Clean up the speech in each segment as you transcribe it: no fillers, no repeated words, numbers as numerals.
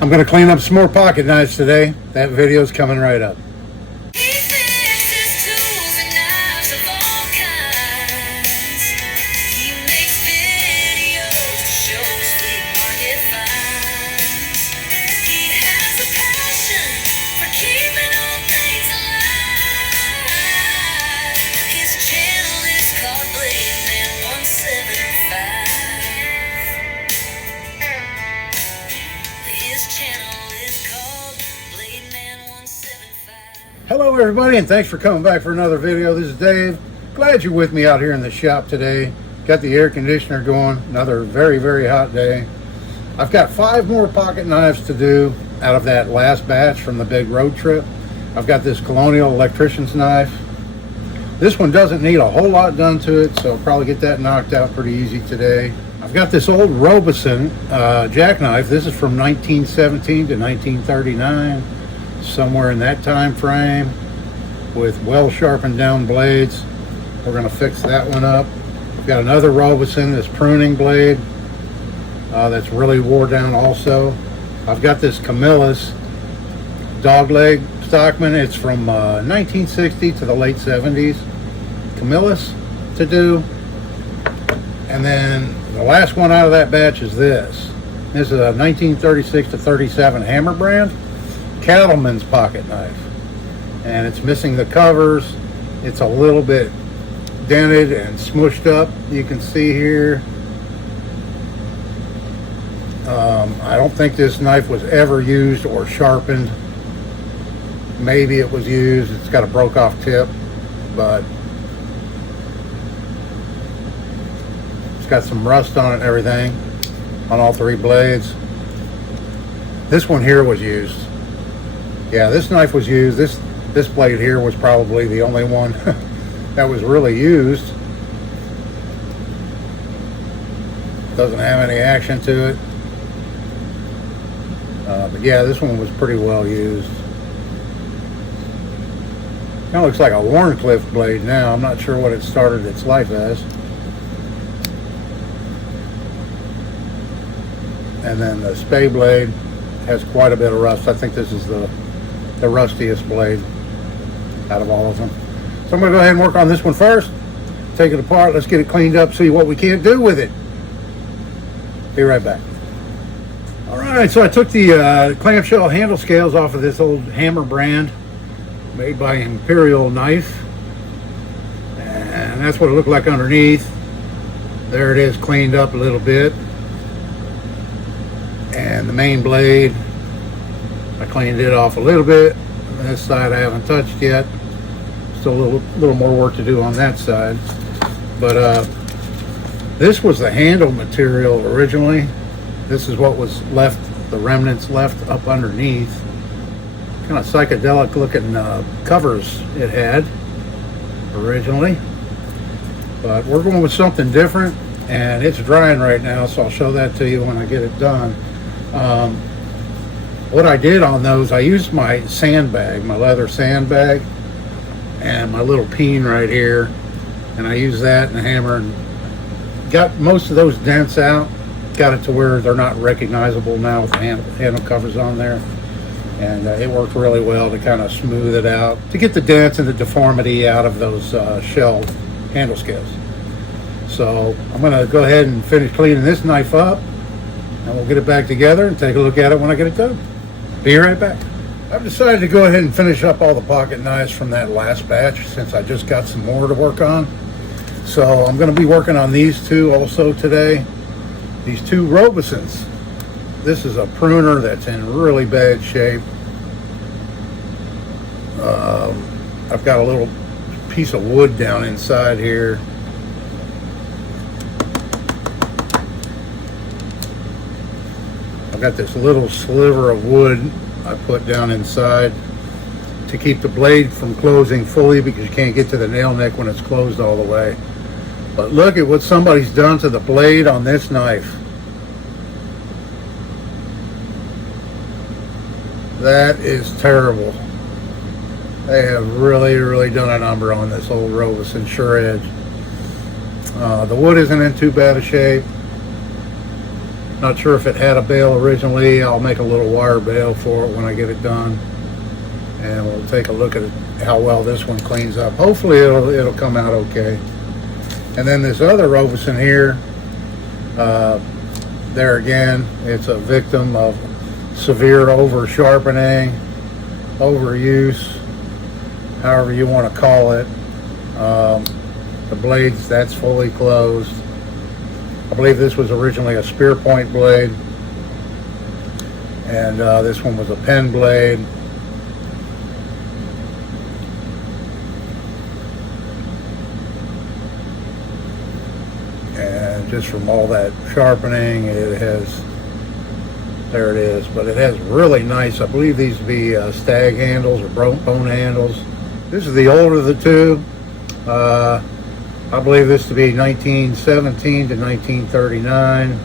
I'm going to clean up some more pocket knives today. That video's coming right up. Hello everybody, and thanks for coming back for another video. This is Dave. Glad you're with me out here in the shop today. Got the air conditioner going. Another very hot day. I've got 5 more pocket knives to do out of that last batch from the big road trip. I've got this Colonial electrician's knife. This one doesn't need a whole lot done to it, so I'll probably get that knocked out pretty easy today. I've got this old Robeson jackknife. This is from 1917 to 1939. Somewhere in that time frame, with well sharpened down blades. We're going to fix that one up. We've got another Robeson, this pruning blade that's really wore down also. I've got this Camillus dogleg Stockman. It's from 1960 to the late 70s. Camillus to do. And then the last one out of that batch is this. This is a 1936 to 37 Hammer brand Cattleman's pocket knife, and it's missing the covers. It's a little bit dented and smushed up, you can see here. I don't think this knife was ever used or sharpened. Maybe it was used. It's got a broke off tip, but it's got some rust on it and everything on all 3 blades. This one here was used. Yeah, this knife was used. This blade here was probably the only one that was really used. Doesn't have any action to it. But yeah, this one was pretty well used. Kind of looks like a Warncliffe blade now. I'm not sure what it started its life as. And then the Spay blade has quite a bit of rust. I think this is the rustiest blade out of all of them. So I'm going to go ahead and work on this one first. Take it apart. Let's get it cleaned up, see what we can do with it. Be right back. Alright, so I took the clamshell handle scales off of this old Hammer brand made by Imperial Knife, and that's what it looked like underneath. There it is, cleaned up a little bit. And the main blade, I cleaned it off a little bit. This side I haven't touched yet. Still a little more work to do on that side. But this was the handle material originally. This is what was left, the remnants left up underneath. Kind of psychedelic looking covers it had originally. But we're going with something different, and it's drying right now, so I'll show that to you when I get it done. What I did on those, I used my sandbag, my leather sandbag, and my little peen right here, and I used that and a hammer and got most of those dents out. Got it to where they're not recognizable now with the handle covers on there, and it worked really well to kind of smooth it out, to get the dents and the deformity out of those shell handle scales. So I'm going to go ahead and finish cleaning this knife up, and we'll get it back together and take a look at it when I get it done. Be right back. I've decided to go ahead and finish up all the pocket knives from that last batch, since I just got some more to work on. So I'm going to be working on these 2 also today. These 2 Robesons. This is a pruner that's in really bad shape. I've got a little piece of wood down inside here. I've got this little sliver of wood I put down inside to keep the blade from closing fully, because you can't get to the nail neck when it's closed all the way. But look at what somebody's done to the blade on this knife. That is terrible. They have really done a number on this old Robeson sure edge. The wood isn't in too bad a shape. Not sure if it had a bail originally. I'll make a little wire bail for it when I get it done, and we'll take a look at how well this one cleans up. Hopefully it'll come out okay. And then this other Robeson here, there again, it's a victim of severe over sharpening, overuse, however you want to call it. The blades, that's fully closed. I believe this was originally a spear point blade, and this one was a pen blade. And just from all that sharpening, it has, there it is, but it has really nice, I believe these would be stag handles or bone handles. This is the older of the two. I believe this to be 1917 to 1939.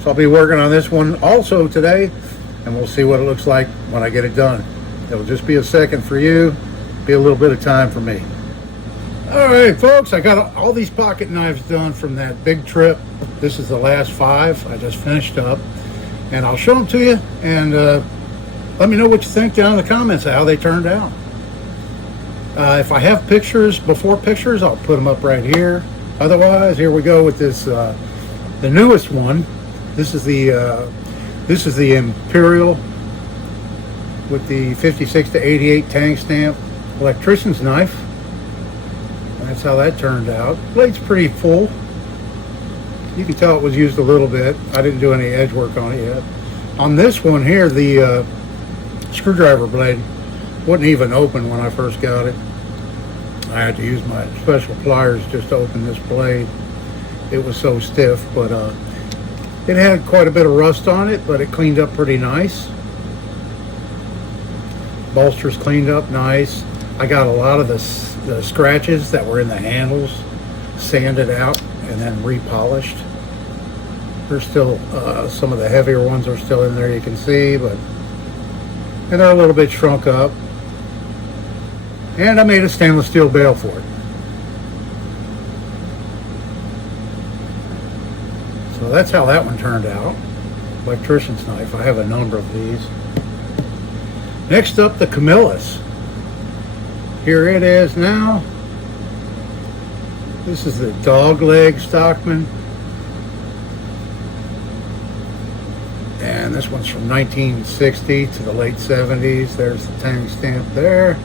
So I'll be working on this one also today, and we'll see what it looks like when I get it done. It'll just be a second for you, be a little bit of time for me. All right, folks, I got all these pocket knives done from that big trip. This is the last 5 I just finished up, and I'll show them to you, and let me know what you think down in the comments of how they turned out. If I have pictures, before pictures, I'll put them up right here. Otherwise, here we go with this, the newest one. This is the Imperial with the 56 to 88 tang stamp electrician's knife. And that's how that turned out. Blade's pretty full. You can tell it was used a little bit. I didn't do any edge work on it yet. On this one here, the screwdriver blade wasn't even open when I first got it. I had to use my special pliers just to open this blade. It was so stiff, but it had quite a bit of rust on it, but it cleaned up pretty nice. Bolsters cleaned up nice. I got a lot of the scratches that were in the handles sanded out and then repolished. There's still some of the heavier ones are still in there, you can see, and they're a little bit shrunk up. And I made a stainless steel bail for it. So that's how that one turned out. Electrician's knife. I have a number of these. Next up, the Camillus. Here it is now. This is the dog leg Stockman. And this one's from 1960 to the late 70s. There's the tang stamp there.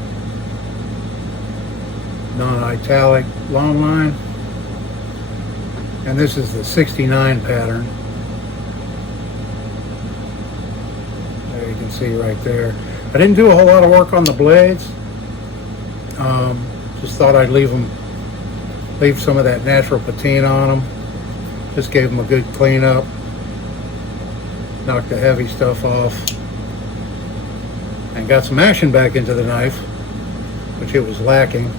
Non-italic long line, and this is the 69 pattern. There you can see right there. I didn't do a whole lot of work on the blades. Just thought I'd leave some of that natural patina on them. Just gave them a good cleanup, knocked the heavy stuff off, and got some action back into the knife, which it was lacking.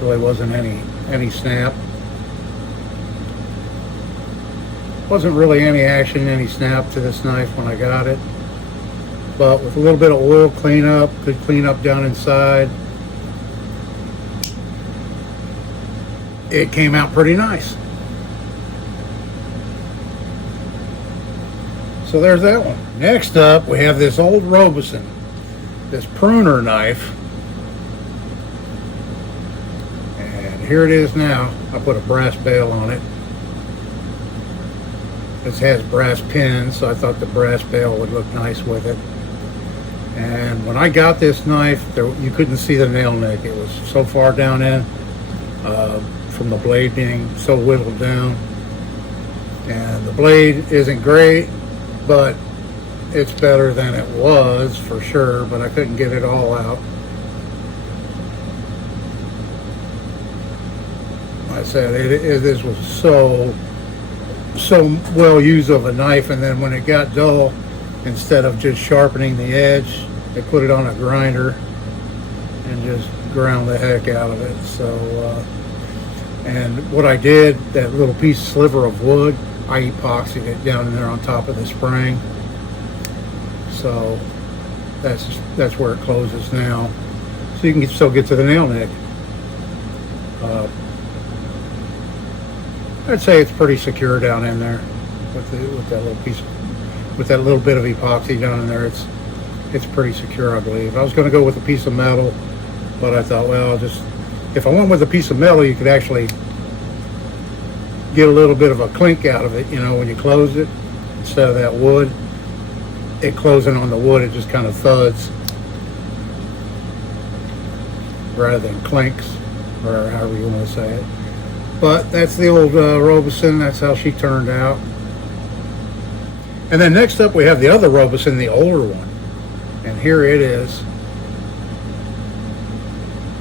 Really wasn't any snap. Wasn't really any action, any snap to this knife when I got it. But with a little bit of oil cleanup, good cleanup down inside, it came out pretty nice. So there's that one. Next up, we have this old Robeson, this pruner knife. Here it is now. I put a brass bail on it. This has brass pins, so I thought the brass bail would look nice with it. And when I got this knife, you couldn't see the nail nick. It was so far down in from the blade being so whittled down. And the blade isn't great, but it's better than it was for sure, but I couldn't get it all out. I said this was so well used of a knife, and then when it got dull, instead of just sharpening the edge, they put it on a grinder and just ground the heck out of it. So and what I did, that little sliver of wood, I epoxied it down in there on top of the spring, so that's where it closes now, so you can still get to the nail nick. I'd say it's pretty secure down in there with that little piece, with that little bit of epoxy down in there. It's pretty secure, I believe. I was going to go with a piece of metal, but I thought, well, if I went with a piece of metal, you could actually get a little bit of a clink out of it, you know, when you close it, instead of that wood. It closing on the wood, it just kind of thuds rather than clinks, or however you want to say it. But that's the old Robeson. That's how she turned out. And then next up we have the other Robeson, the older one. And here it is.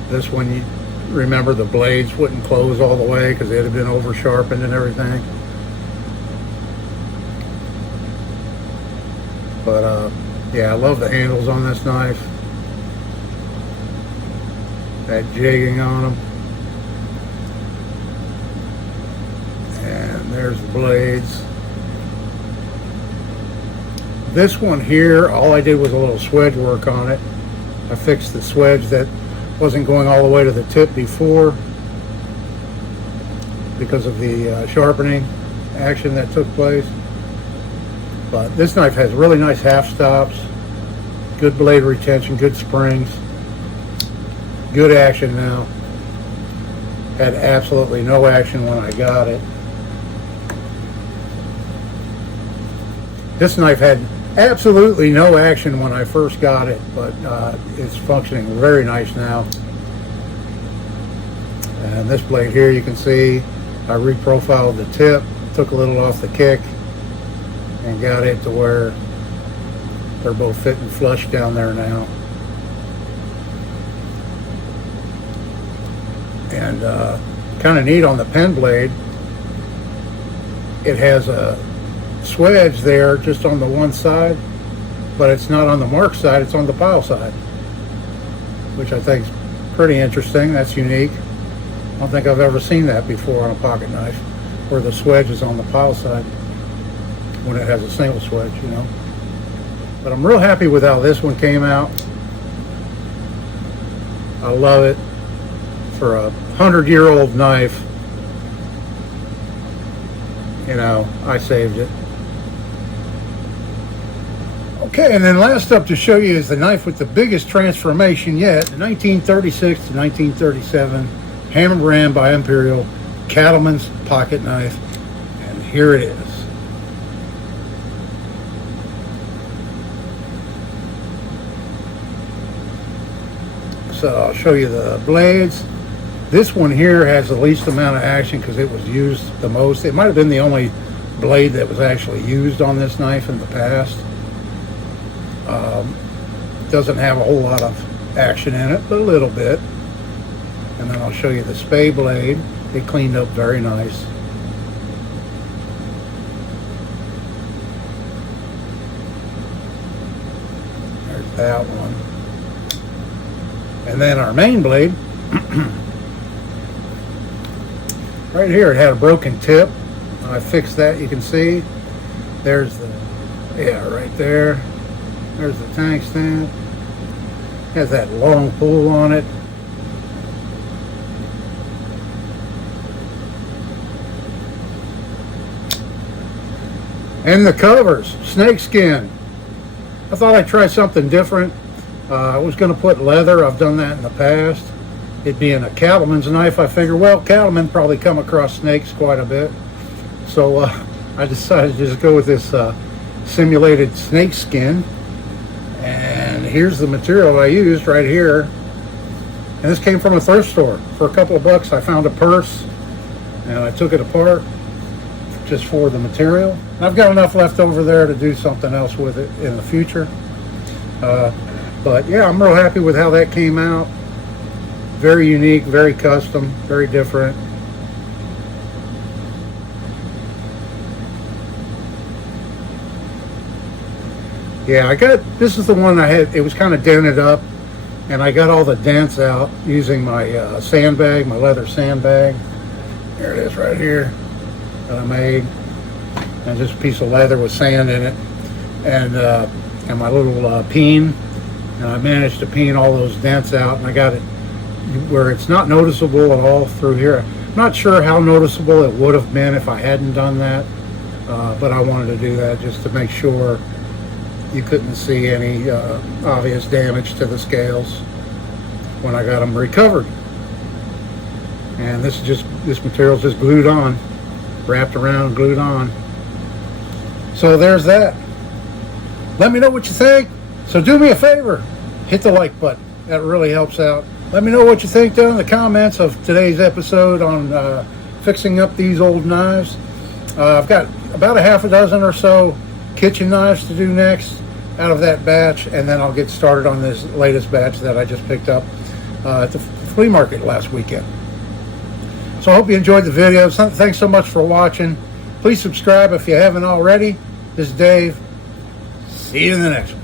This one, you remember the blades wouldn't close all the way because it had been over sharpened and everything. But yeah, I love the handles on this knife. That jigging on them. And there's the blades. This one here, all I did was a little swedge work on it. I fixed the swedge that wasn't going all the way to the tip before because of the sharpening action that took place. But this knife has really nice half stops, good blade retention, good springs, good action now. Had absolutely no action when I got it. This knife had absolutely no action when I first got it, but it's functioning very nice now. And this blade here, you can see I reprofiled the tip, took a little off the kick, and got it to where they're both fitting flush down there now. And kind of neat on the pen blade, it has a swedge there just on the one side, but it's not on the mark side, it's on the pile side, which I think is pretty interesting. That's unique. I don't think I've ever seen that before on a pocket knife, where the swedge is on the pile side when it has a single swedge, you know. But I'm real happy with how this one came out. I love it. For a 100-year-old knife, you know, I saved it. Okay, and then last up to show you is the knife with the biggest transformation yet, the 1936 to 1937 Hammer Ram by Imperial Cattleman's pocket knife, and here it is. So I'll show you the blades. This one here has the least amount of action because it was used the most. It might have been the only blade that was actually used on this knife in the past. Doesn't have a whole lot of action in it, but a little bit. And then I'll show you the spay blade. It cleaned up very nice. There's that one. And then our main blade, right here, it had a broken tip. I fixed that, you can see. There's the, yeah, right there. There's the tank stand. Has that long pull on it. And the covers, snakeskin. I thought I'd try something different. I was going to put leather. I've done that in the past. It being a cattleman's knife, I figured, well, cattlemen probably come across snakes quite a bit. So I decided to just go with this simulated snake skin. And here's the material I used right here. And this came from a thrift store. For a couple of bucks, I found a purse, and I took it apart just for the material. And I've got enough left over there to do something else with it in the future. But yeah, I'm real happy with how that came out. Very unique, very custom, very different. Yeah, this is the one I had, it was kind of dented up, and I got all the dents out using my sandbag, my leather sandbag. There it is right here that I made. And just a piece of leather with sand in it. And my little peen. And I managed to peen all those dents out, and I got it where it's not noticeable at all through here. Not sure how noticeable it would have been if I hadn't done that, but I wanted to do that just to make sure you couldn't see any obvious damage to the scales when I got them recovered. And this material's just glued on, wrapped around, glued on. So there's that. Let me know what you think. So do me a favor, hit the like button. That really helps out. Let me know what you think down in the comments of today's episode on fixing up these old knives. I've got about a half a dozen or so kitchen knives to do next out of that batch, and then I'll get started on this latest batch that I just picked up at the flea market last weekend. So I hope you enjoyed the video. Thanks so much for watching. Please subscribe if you haven't already. This is Dave. See you in the next one.